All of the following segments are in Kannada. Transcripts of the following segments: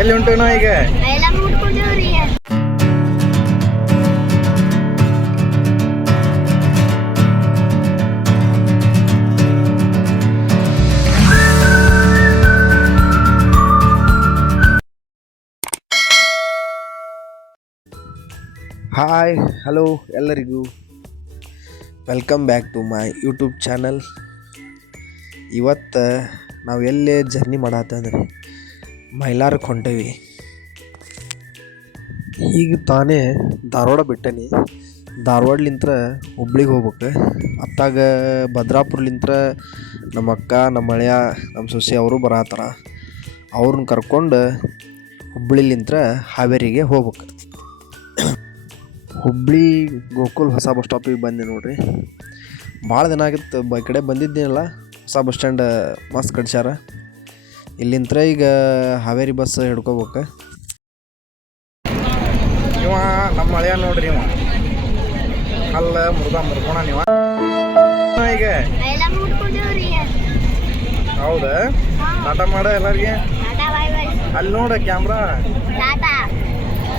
ಎಲ್ಲಿ ಉಂಟು ನಾವು ಈಗ? ಹಾಯ್ ಹಲೋ ಎಲ್ಲರಿಗೂ welcome back to my YouTube channel. ಇವತ್ತು ನಾವು ಎಲ್ಲೇ ಜರ್ನಿ ಮಾಡತ್ತಂದ್ರೆ ಮೈಲಾರಕ್ಕೆ ಹೊಂಟೇವಿ. ಈಗ ತಾನೇ ಧಾರವಾಡ ಬಿಟ್ಟನಿ. ಧಾರವಾಡಲಿಂತ್ರ ಹುಬ್ಳಿಗೆ ಹೋಗ್ಬೇಕು. ಅತ್ತಾಗ ಭದ್ರಾಪುರ್ಲಿಂತ್ರ ನಮ್ಮ ಅಕ್ಕ, ನಮ್ಮ ಅಳಿಯ, ನಮ್ಮ ಸೊಸೆ ಅವರು ಬರತ್ತಾರ. ಅವ್ರನ್ನ ಕರ್ಕೊಂಡು ಹುಬ್ಳಿಲಿಂತ್ರ ಹಾವೇರಿಗೆ ಹೋಗ್ಬೇಕು. ಹುಬ್ಳಿ ಗೋಕುಲ್ ಹೊಸ ಬಸ್ ಸ್ಟಾಪಿಗೆ ಬಂದೆ ನೋಡ್ರಿ. ಭಾಳ ದಿನ ಆಗಿತ್ತು ಈ ಕಡೆ ಬಂದಿದ್ದೀನಲ್ಲ. ಹೊಸ ಬಸ್ ಸ್ಟ್ಯಾಂಡ್ ಮಸ್ತ್ ಕಟ್ಸ್ಯಾರ. ಇಲ್ಲಿಂತ್ರ ಈಗ ಹಾವೇರಿ ಬಸ್ ಹಿಡ್ಕೋಬೇಕು. ಇವ ನಮ್ಮ ಹಳೆಯ ನೋಡ್ರಿ, ಇವ ಅಲ್ಲ ಮುರ್ಕೋಣ ನೀವ ಈಗ. ಹೌದಾ? ಟಾಟಾ ಮಾಡ ಎಲ್ಲರಿಗೆ. ಅಲ್ಲಿ ನೋಡ ಕ್ಯಾಮ್ರಾ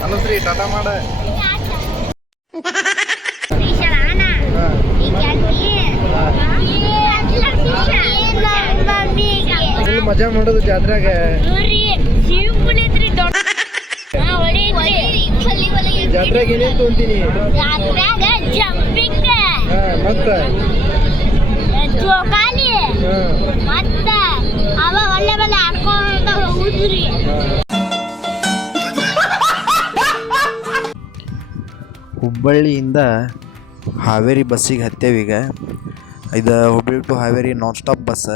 ಅನ್ನಸ್ರಿ, ಟಾಟಾ ಮಾಡ. ಮಜಾ ಮಾಡೋದು ಜಾತ್ರೆಗ. ಜಾತ್ರೆಗೆ ಏನೇನು ತೊಗೊಂತೀನಿ ಮತ್ತ ಹುಬ್ಬಳ್ಳಿಯಿಂದ ಹಾವೇರಿ ಬಸ್ಸಿಗೆ ಹತ್ತೇವೀಗ. ಇದು Hubballi to Haveri non stop bus.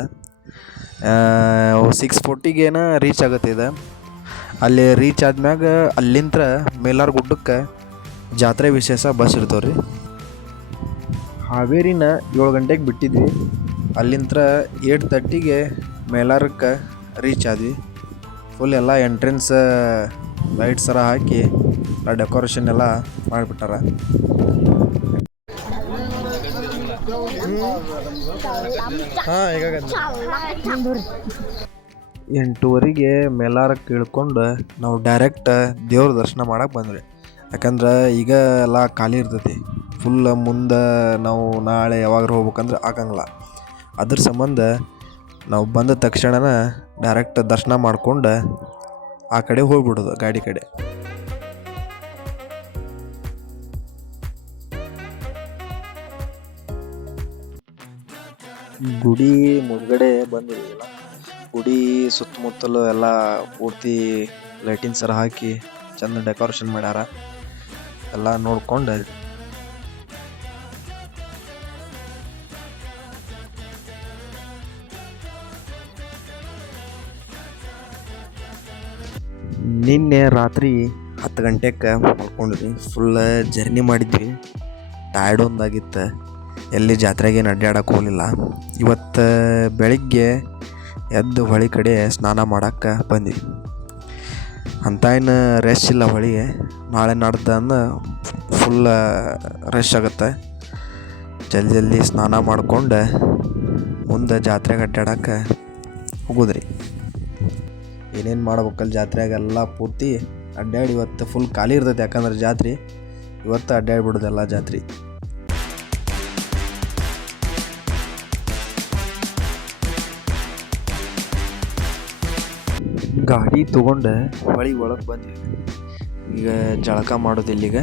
6:40ಗೇನ ರೀಚ್ ಆಗುತ್ತೆ ಇದು. ಅಲ್ಲಿ ರೀಚ್ ಆದ್ಮ್ಯಾಗ ಅಲ್ಲಿಂದ ಮೇಲಾರ ಗುಡ್ಡಕ್ಕೆ ಜಾತ್ರೆ ವಿಶೇಷ ಬಸ್ ಇರ್ತಾವೆ ರೀ. ಹಾವೇರಿನ 7 ಗಂಟೆಗೆ ಬಿಟ್ಟಿದ್ವಿ. ಅಲ್ಲಿಂದ 8:30ಗೆ ಮೇಲಾರಕ್ಕೆ ರೀಚ್ ಆದ್ವಿ. ಫುಲ್ ಎಲ್ಲ ಎಂಟ್ರೆನ್ಸ್ ಲೈಟ್ಸ್ ಎಲ್ಲ ಹಾಕಿ ಡೆಕೋರೇಷನ್ ಎಲ್ಲ ಮಾಡಿಬಿಟ್ಟಾರ. ಹಾಂ, ಈಗ 8:30ಗೆ ಮೇಲಾರಕ್ಕೆ ಇಳ್ಕೊಂಡು ನಾವು ಡೈರೆಕ್ಟ್ ದೇವ್ರ ದರ್ಶನ ಮಾಡಕ್ಕೆ ಬಂದ್ವಿ. ಯಾಕಂದ್ರೆ ಈಗ ಎಲ್ಲ ಖಾಲಿ ಇರ್ತೈತಿ ಫುಲ್. ಮುಂದೆ ನಾವು ನಾಳೆ ಯಾವಾಗಾರು ಹೋಗ್ಬೇಕಂದ್ರೆ ಆಗಂಗಿಲ್ಲ. ಅದ್ರ ಸಂಬಂಧ ನಾವು ಬಂದ ತಕ್ಷಣ ಡೈರೆಕ್ಟ್ ದರ್ಶನ ಮಾಡ್ಕೊಂಡು ಆ ಕಡೆ ಹೋಗ್ಬಿಡೋದು, ಗಾಡಿ ಕಡೆ. ಗುಡಿ ಮುಂದ್ಗಡೆ ಬಂದಿರಲಿಲ್ಲ. ಗುಡಿ ಸುತ್ತಮುತ್ತಲು ಎಲ್ಲ ಪೂರ್ತಿ ಲೈಟಿಂಗ್ ಸರ ಹಾಕಿ ಚಂದ ಡೆಕೋರೇಷನ್ ಮಾಡ್ಯಾರ. ಎಲ್ಲ ನೋಡ್ಕೊಂಡು ನಿನ್ನೆ ರಾತ್ರಿ 10 ಗಂಟೆಗೆ ಮಲ್ಕೊಂಡ್ವಿ. ಫುಲ್ ಜರ್ನಿ ಮಾಡಿದ್ವಿ. ಟಯರ್ಡ್ ಒಂದಾಗಿತ್ತು. ಎಲ್ಲಿ ಜಾತ್ರೆಗೇನು ಅಡ್ಡಾಡಕ್ಕೆ ಹೋಗಲಿಲ್ಲ. ಇವತ್ತು ಬೆಳಿಗ್ಗೆ ಎದ್ದು ಹೊಳೆ ಕಡೆ ಸ್ನಾನ ಮಾಡೋಕ್ಕೆ ಬಂದ್ವಿ. ಅಂತ ಏನು ರೆಶ್ ಇಲ್ಲ ಹೊಳೆಗೆ. ನಾಳೆ ನಾಡ್ದು ಫುಲ್ ರಶ್ ಆಗುತ್ತೆ. ಜಲ್ದಿ ಸ್ನಾನ ಮಾಡ್ಕೊಂಡು ಮುಂದೆ ಜಾತ್ರೆಗೆ ಅಡ್ಡಾಡಕ್ಕೆ ಹೋಗೋದ್ರಿ. ಏನೇನು ಮಾಡ್ಬೇಕಲ್ಲಿ ಜಾತ್ರೆಗೆಲ್ಲ ಪೂರ್ತಿ ಅಡ್ಡಾಡಿ ಇವತ್ತು ಫುಲ್ ಖಾಲಿ ಇರ್ತೈತೆ. ಯಾಕಂದ್ರೆ ಜಾತ್ರೆ ಇವತ್ತು ಅಡ್ಡಾಡ್ಬಿಡೋದೆಲ್ಲ ಜಾತ್ರೆ. ಗಾಡಿ ತೊಗೊಂಡು ಹೊಳಿ ಒಳಗೆ ಬಂದ್ವಿ. ಈಗ ಜಳಕ ಮಾಡೋದು ಇಲ್ಲಿಗೆ.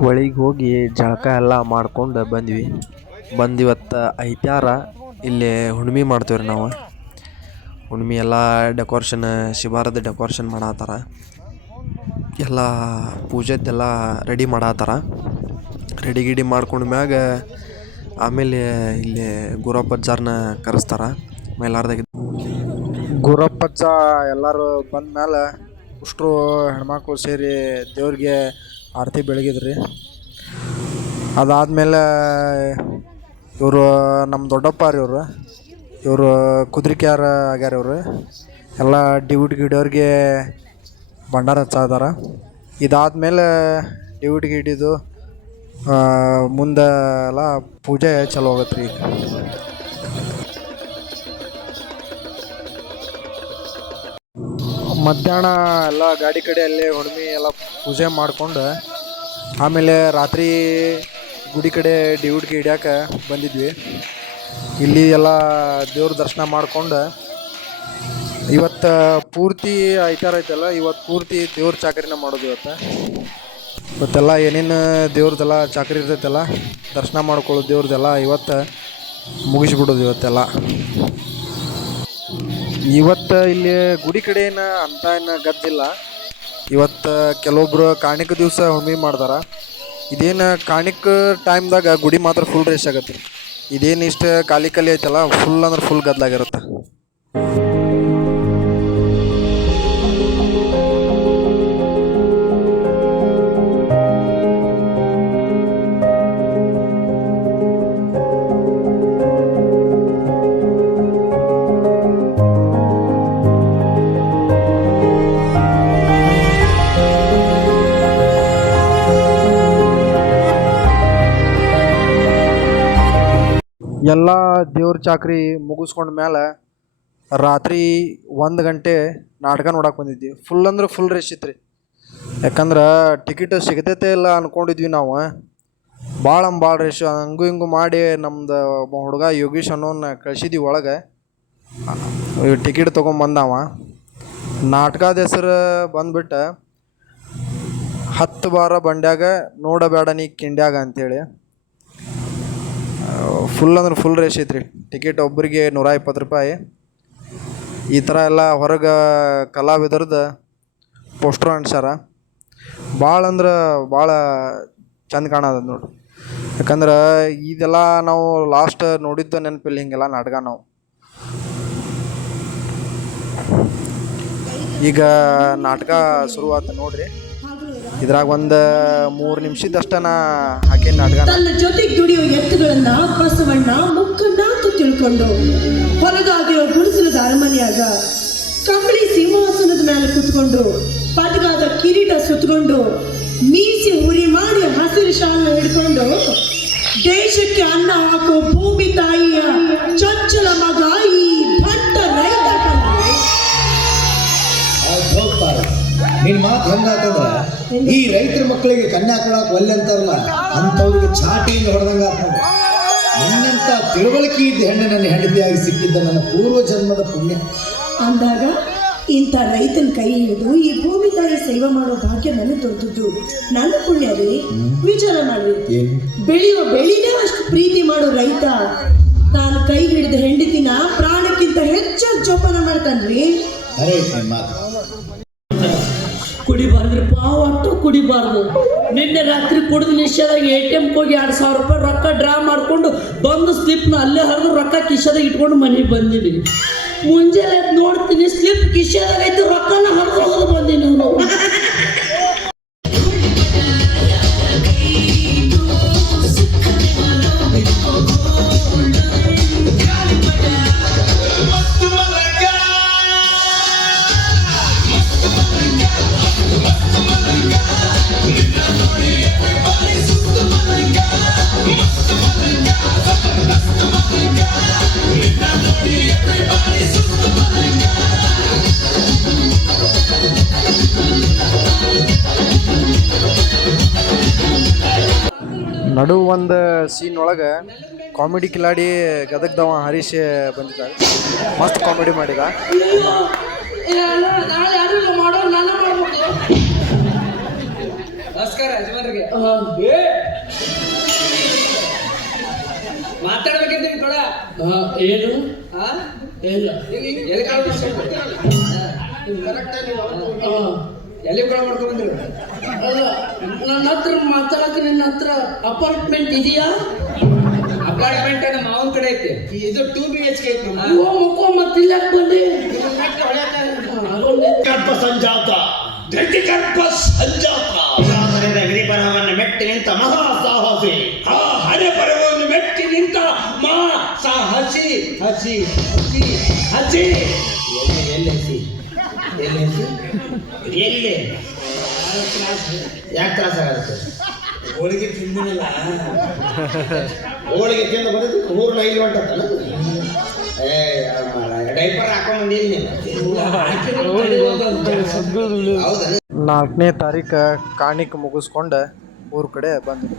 ಹೊಳಿಗೆ ಹೋಗಿ ಜಳಕ ಎಲ್ಲ ಮಾಡ್ಕೊಂಡು ಬಂದ್ವಿ. ಇವತ್ತು ಐತ್ಯಾರ ಇಲ್ಲಿ ಹುಣ್ಮೆ ಮಾಡ್ತೀವಿ ರೀ ನಾವು. ಹುಣ್ಮೆ ಎಲ್ಲ ಡೆಕೋರೇಷನ್, ಶಿವಾರದ ಡೆಕೋರೇಷನ್ ಮಾಡತ್ತಾರ. ಎಲ್ಲ ಪೂಜೆದ್ದೆಲ್ಲ ರೆಡಿ ಮಾಡತ್ತಾರ. ರೆಡಿ ಮಾಡ್ಕೊಂಡ ಮ್ಯಾಗ ಆಮೇಲೆ ಇಲ್ಲಿ ಗುರಪ್ಪಜ್ಜಾರನ್ನ ಕರೆಸ್ತಾರ ಮೈಲಾರದಾಗ. ಗುರಪ್ಪಜ್ಜ ಎಲ್ಲರೂ ಬಂದ ಮೇಲೆ ಅಷ್ಟರು ಹೆಣ್ಮಕ್ಳು ಸೇರಿ ದೇವ್ರಿಗೆ ಆರತಿ ಬೆಳಗಿದ್ರಿ. ಅದಾದಮೇಲೆ ಇವರು ನಮ್ಮ ದೊಡ್ಡಪ್ಪ ರೀ. ಇವರು ಕುದ್ರಿಕ್ಯಾರ ಆಗ್ಯಾರ. ಎಲ್ಲ ಡ್ಯೂಟಿ ಗಿಡೋರಿಗೆ ಭಂಡಾರ ಹಚ್ಚಾದಾರ. ಇದಾದ್ಮೇಲೆ ಡ್ಯೂಟಿ ಗಿಡಿದು ಮುಂದೆ ಎಲ್ಲ ಪೂಜೆ ಚಲೋ ಆಗತ್ತೆ ರೀ. ಮಧ್ಯಾಹ್ನ ಎಲ್ಲ ಗಾಡಿ ಕಡೆ ಅಲ್ಲೇ ಹುಣ್ಮೆ ಎಲ್ಲ ಪೂಜೆ ಮಾಡ್ಕೊಂಡು ಆಮೇಲೆ ರಾತ್ರಿ ಗುಡಿ ಕಡೆ ಡ್ಯೂಟಿಗೆ ಹಿಡಿಯೋಕೆ ಬಂದಿದ್ವಿ. ಇಲ್ಲಿ ಎಲ್ಲ ದೇವ್ರ ದರ್ಶನ ಮಾಡ್ಕೊಂಡು ಇವತ್ತು ಪೂರ್ತಿ ಐತಾರ ಐತಲ್ಲ, ಇವತ್ತು ಪೂರ್ತಿ ದೇವ್ರ ಚಾಕರಿನ ಮಾಡೋದು. ಇವತ್ತೆಲ್ಲ ಏನೇನು ದೇವ್ರದ್ದೆಲ್ಲ ಚಾಕರಿ ಇರ್ತೈತಲ್ಲ, ದರ್ಶನ ಮಾಡ್ಕೊಳ್ಳೋದು ದೇವ್ರದ್ದೆಲ್ಲ ಇವತ್ತು ಮುಗಿಸ್ಬಿಡೋದು ಇವತ್ತೆಲ್ಲ. ಇವತ್ತು ಇಲ್ಲಿ ಗುಡಿ ಕಡೆನ ಅಂತ ಏನು ಗದ್ದಿಲ್ಲ. ಇವತ್ತು ಕೆಲವೊಬ್ರು ಕಾಣಿಕ ದಿವಸ ಹುಣ್ಮೆ ಮಾಡ್ದಾರ. ಇದೇನು ಕಾಣಿಕ ಟೈಮ್ದಾಗ ಗುಡಿ ಮಾತ್ರ ಫುಲ್ ರೇಷ್ ಆಗತ್ತೆ. ಇದೇನು ಇಷ್ಟು ಖಾಲಿ ಐತಲ್ಲ, ಫುಲ್ ಅಂದ್ರೆ ಫುಲ್ ಗದ್ದಲಾಗಿರುತ್ತೆ. ಎಲ್ಲ ದೇವ್ರ ಚಾಕ್ರಿ ಮುಗಿಸ್ಕೊಂಡ ಮೇಲೆ ರಾತ್ರಿ 1 ಗಂಟೆ ನಾಟಕ ನೋಡಕ್ಕೆ ಬಂದಿದ್ವಿ. ಫುಲ್ ಅಂದ್ರೆ ಫುಲ್ ರಶ್ ಇತ್ತು ರೀ. ಯಾಕಂದ್ರೆ ಟಿಕೆಟ್ ಸಿಗತೈತೆ ಇಲ್ಲ ಅಂದ್ಕೊಂಡಿದ್ವಿ ನಾವು. ಭಾಳ ರಶ್. ಹಂಗೂ ಹಿಂಗೂ ಮಾಡಿ ನಮ್ದು ಒಬ್ಬ ಹುಡುಗ ಯೋಗೀಶ್ ಅನ್ನೋನ್ನ ಕಳಿಸಿದ್ವಿ ಒಳಗೆ. ಟಿಕೆಟ್ ತೊಗೊಂಬಂದವ. ನಾಟಕದ ಹೆಸರು ಬಂದ್ಬಿಟ್ಟು 10 ಬಾರ ಬಂಡ್ಯಾಗ ನೋಡಬೇಡ ನೀ ಕಿಂಡ್ಯಾಗ ಅಂಥೇಳಿ. ಫುಲ್ ಅಂದ್ರೆ ಫುಲ್ ರೇಷ್ ಐತ್ರಿ. ಟಿಕೆಟ್ ಒಬ್ಬರಿಗೆ 120 ರೂಪಾಯಿ. ಈ ಥರ ಎಲ್ಲ ಹೊರಗೆ ಕಲಾವಿದರದ್ದು ಪೋಸ್ಟ್ರ್ ಅಂಟಿಸ್ಯಾರ. ಭಾಳ ಅಂದ್ರೆ ಭಾಳ ಚಂದ ಕಾಣದ ನೋಡ್ರಿ. ಯಾಕಂದ್ರೆ ಇದೆಲ್ಲ ನಾವು ಲಾಸ್ಟ್ ನೋಡಿದ್ದು ನೆನಪಿಲ್ಲ ಹಿಂಗೆಲ್ಲ ನಾಟಕ ನಾವು. ಈಗ ನಾಟಕ ಶುರುವಾತ ನೋಡ್ರಿ. ಇದ್ರಾಗ ಒಂದು 3 ನಿಮಿಷದಷ್ಟನ ಹಾಕಿ ನಾಟಕ. ತನ್ನ ಜೊತೆಗೆ ದುಡಿಯೋ ಎತ್ತುಗಳನ್ನ ಬಸವಣ್ಣ ಮುಖಂಡಾತು ತಿಳ್ಕೊಂಡು ಹೊರಗಾಗಿರೋ ಗುಡಿಸಲದ ಅರಮನೆಯಾಗ ಕಂಬಳಿ ಸಿಂಹಾಸನದ ಮೇಲೆ ಕುತ್ಕೊಂಡು ಪಟಗಾದ ಕಿರೀಟ ಸುತ್ತಕೊಂಡು ಮೀಸಿ ಉರಿ ಮಾಡಿ ಹಸಿರು ಶಾಲ ಹಿಡ್ಕೊಂಡು ದೇಶಕ್ಕೆ ಅನ್ನ ಹಾಕೋ ಭೂಮಿ ತಾಯಿಯ ಚೊಚ್ಚಲ ಮಗ ಈ ಭಟ್ಟ ರೈತ. ನಿನ್ ಮಾತು ಹೆಂಗಾತಂದ್ರ ಈ ರೈತರ ಮಕ್ಕಳಿಗೆ ಕನ್ಯಾ ಕೊಡಾಕ್ ಒಲ್ಲೆ ಅಂತಾರಲ್ಲ, ಅಂಥವ್ರಿಗೆ ಚಾಟಿಯಿಂದ ಹೊಡೆದಂಗ ಆಗ್ತದೆ. ನಿನ್ನಂತ ತಿಳುವಳಿಕೆ ಇದ್ದ ಹೆಣ್ಣು ನನ್ನ ಹೆಂಡತಿಯಾಗಿ ಸಿಕ್ಕಿದ್ದ ನನ್ನ ಪೂರ್ವ ಜನ್ಮದ ಪುಣ್ಯ ಅಂದಾಗ ಇಂಥ ರೈತನ ಕೈ ಹಿಡಿದು ಈ ಭೂಮಿ ತಾಯಿ ಸೇವೆ ಮಾಡೋ ಭಾಗ್ಯ ನನಗೆ ದೊರೆತದ್ದು. ನನ್ನ ಪುಣ್ಯ ರೀ. ವಿಚಾರ ಮಾಡ್ರಿ, ಬೆಳೆಯುವ ಬೆಳಿನೇ ಅಷ್ಟು ಪ್ರೀತಿ ಮಾಡೋ ರೈತ ತಾನು ಕೈ ಹಿಡಿದ ಹೆಂಡತಿನ ಪ್ರಾಣಕ್ಕಿಂತ ಹೆಚ್ಚಾಗಿ ಜೋಪಾನ ಮಾಡ್ತಾನ್ರಿ. ಅರೆ ಮಾತು ಕುಡಿಬಾರ್ದ್ರಪ್ಪ, ಒಟ್ಟು ಕುಡಿಬಾರ್ದು. ನಿನ್ನೆ ರಾತ್ರಿ ಕುಡಿದ ನಿಶ್ಚಯದಾಗ ATM ಹೋಗಿ 2,000 ರೂಪಾಯಿ ರೊಕ್ಕ ಡ್ರಾ ಮಾಡಿಕೊಂಡು ಬಂದು ಸ್ಲಿಪ್ನ ಅಲ್ಲೇ ಹರಿದು ರೊಕ್ಕ ಕಿಶದಾಗ ಇಟ್ಕೊಂಡು ಮನೆಗೆ ಬಂದೀನಿ. ಮುಂಜಾನೆ ನೋಡ್ತೀನಿ ಸ್ಲಿಪ್ ಕಿಶದಾಗ ಐತೆ, ರೊಕ್ಕನ ಹರಿದು ಹೋಗೋದು ಬಂದೀನಿ. ನಾವು ನಡು ಒಂದು ಸೀನ್ ಒಳಗೆ ಕಾಮಿಡಿ ಕಿಲಾಡಿ ಗದಗ್ದವ ಹರೀಶ್ ಬಂದಿದ್ದಾರೆ. ಮಸ್ತ್ ಕಾಮಿಡಿ ಮಾಡಿದ. ನಮಸ್ಕಾರ ಯಜಮಾನ್ರಿಗೆ. ಮಾತಾಡ್ಬೇಕಂತ ಕೊಡ ಏನು ಎಲ್ಲಿ ಕೊಡ ಮಾಡ್ಕೊಂಡ್ ಬಂದಿರು? ನನ್ನ ಹತ್ರ ಮಾತಾಡಕ್ಕೆ ನಿನ್ನ ಹತ್ರ ಅಪಾರ್ಟ್ಮೆಂಟ್ ಇದೆಯಾ? ಅಪಾರ್ಟ್ಮೆಂಟ್ ನಮ್ಮ ಮಾವನ ಕಡೆ ಐತಿ. ಇದು 2 BHK ಐತಿ. ಮುಖ ಮತ್ತಿಲ್ಲ ಬಂದೆ ಸಂಜಾತ ಗಟ್ಟಿಗರ್ಭ ಸಂಜಾತ ಅಗ್ನಿ ಪರವನ್ನು ಮೆಟ್ಟಿ ನಿಂತ ಮಹಾ ಸಾಹಸಿ. ಹಣೆ ಪರವನ್ನು ಮೆಟ್ಟಿ ನಿಂತ ಮಹಾ ಸಾಹಸಿ. ಹಸಿ ಹಸಿ ಹಸಿ ಎಲ್ಲಿ ಎಲ್ಲಿ ನಿಲ್ಸಿ? ಎಲ್ಲಿ ಯಾಕೆ ತ್ರಾಸ ಆಗುತ್ತೆ? ಹೋಳಿಗೆ ತಿಂದಿನಲ್ಲ, ಹೋಳಿಗೆ ತಿಂದು ಬಂದಿದ್ದು ಊರ್ನ ಇಲ್ಲಿ ಹೊಂಟತ್ತಲ್ಲ. ಡೈಪರ್ ಹಾಕೊಂಡ್ಬಂದಿಲ್ಲ ನೀವು. ಹೌದಾ? 4ನೇ ತಾರೀಕು ಕಾಣಿಕೆ ಮುಗಿಸ್ಕೊಂಡು ಊರ ಕಡೆ ಬಂದ್ವಿ.